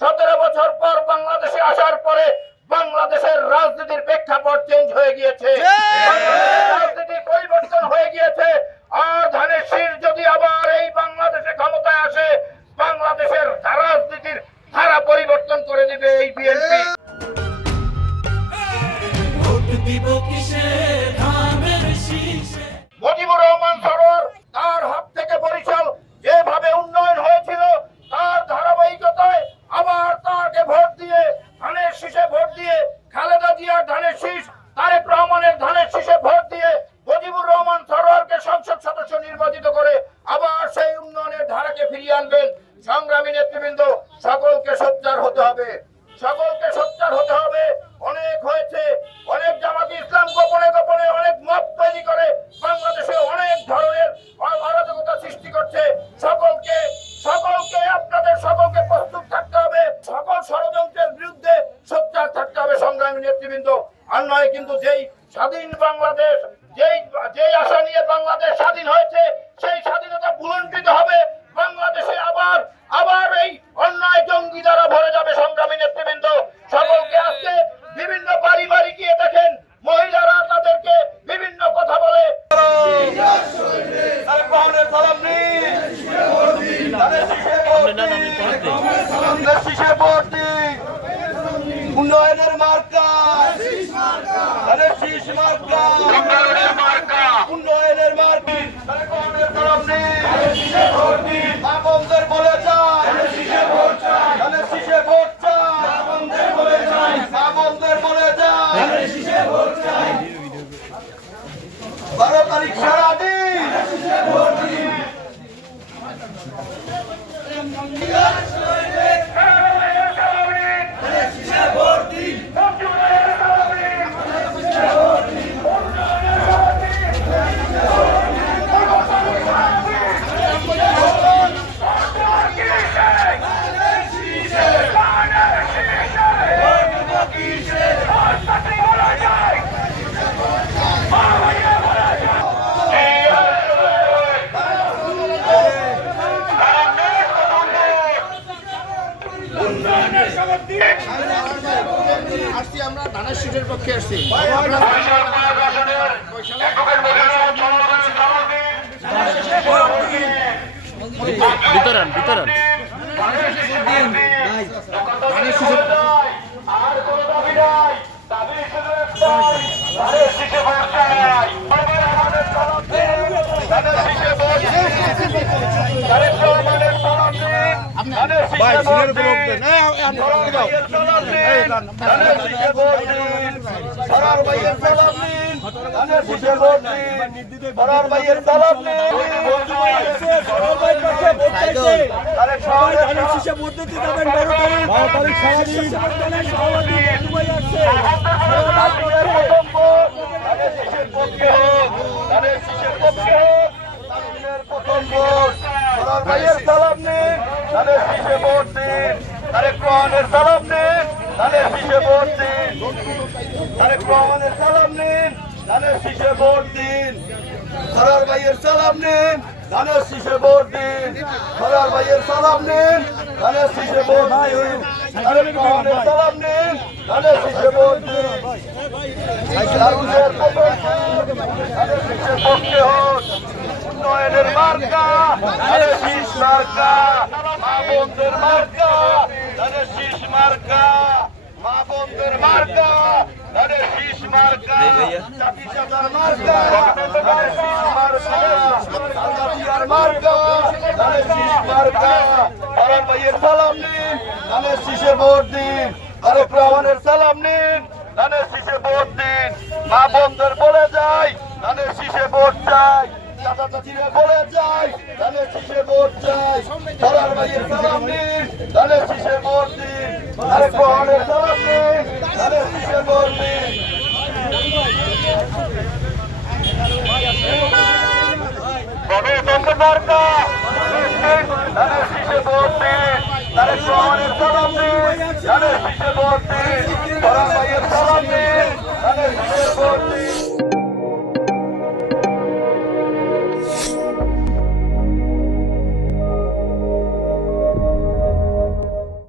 17 বছর পর বাংলাদেশে আসার পরে বাংলাদেশের রাজনীতির প্রেক্ষাপট চেঞ্জ হয়ে গিয়েছে, রাজনীতির পরিবর্তন হয়ে গিয়েছে। আর ধানের শীষ যদি আবার এই বাংলাদেশে ক্ষমতায় আসে, বাংলাদেশের রাজনীতির ধারা পরিবর্তন করে দিবে এই বিএনপি। মুজিবুর রহমান সরোয়ার তার হাত থেকে বরিশাল যেভাবে উন্নয়ন হয়েছিল, তার ধারাবাহিকতায় আবার তাকে ভোট দিয়ে ধানের শীষে ভোট দিয়ে, খালেদা জিয়ার ধানের শীষ, তারেক রহমানের ধানের শীষে ভোট দিয়ে মুজিবুর রহমান সরোয়ারকে সংসদ সদস্য নির্বাচিত করে আবার সেই উন্নয়নের ধারাকে ফিরিয়ে আনবেন। সংগ্রামী নেতৃবৃন্দ, সকলকে সোচ্চার হতে হবে, সকলকে সোচ্চার হতে হবে। অনেক হয়েছে, অনেক জামাতি ইসলাম গোপনে গোপনে অনেক মত তৈরি করে বাংলাদেশে অনেক ধরনের অরাজকতা সৃষ্টি করছে। সকলকে আপনাদের সকলকে প্রস্তুত থাকতে হবে, সকল ষড়যন্ত্রের বিরুদ্ধে সোচ্চার থাকতে হবে সংগ্রামী নেতৃবৃন্দ। আর নয় কিন্তু যেই স্বাধীন বাংলাদেশ, যেই আশা নিয়ে বাংলাদেশ স্বাধীন হয়েছে, সেই স্বাধীনতা ভুলণ্ঠিত হবে। বাংলাদেশে আবার এই অন্যায় জঙ্গি দ্বারা ভরে যাবে সংগ্রামী নেতৃবৃন্দ। সকলকে আজকে বিভিন্ন বাড়ি বাড়ি গিয়ে দেখেন মহিলারা তাদেরকে বিভিন্ন কথা বলে। উন্নয়নের মার্কা, শীষ মার্কা, উন্নয়নের মার্কা, বন্ধের বলে যায়, শীষে ভোট চায়, বন্ধের বলে যায়, 12 তারিখ সারাদিন আসছি, আমরা ধানের শীষের পক্ষে আসছি। বিতরণ ভাইয়ের সালাম নিন, তাদের শীষে ভোট দিন। তারেক রহমানের সালাম নিন, তাদের শীষে ভোট দিন। তারেক রহমানের সালাম নিন, তাদের শীষে ভোট দিন। সরার ভাইয়ের সালাম নিন, তাদের শীষে ভোট দিন। সরার ভাইয়ের সালাম নিন, তাদের শীষে ভোট দিন। তারেক রহমানের সালাম নিন, তাদের শীষে ভোট দিন। দারুণের পক্ষে হোক, উন্নয়নের মার্কা, তাদের শীষ মার্কা, মা বোনদের মার্কা, তাদের শীষ মার্কা, মা বোনদের মার্কা, তাদের শীষ মার্কা, জাতি চাচার মার্কা, তাদের শীষ মার্কা, সালগাছিয়ার মার্কা, তাদের শীষ মার্কা। ফরহাদ ভাইয়ের সালাম নিন, তাদের শীষে ভোট দিন। তারেক রহমানের সালাম নিন, তাদের শীষে ভোট দিন। মা বোনদের বলে যায়, তাদের শীষে ভোট চাই। চাচা চাচিরা বলে যায়, তাদের শীষে ভোট চাই। সরার ভাইয়ের সালাম নিন, তাদের শীষে ভোট দিন। তারেক রহমানের সালাম নিন, তাদের শীষে ভোট দিন। গণতন্ত্র মার্কা, তাদের শীষে ভোট দিন। তারেক রহমানের সালাম নিন, তাদের শীষে ভোট দিন।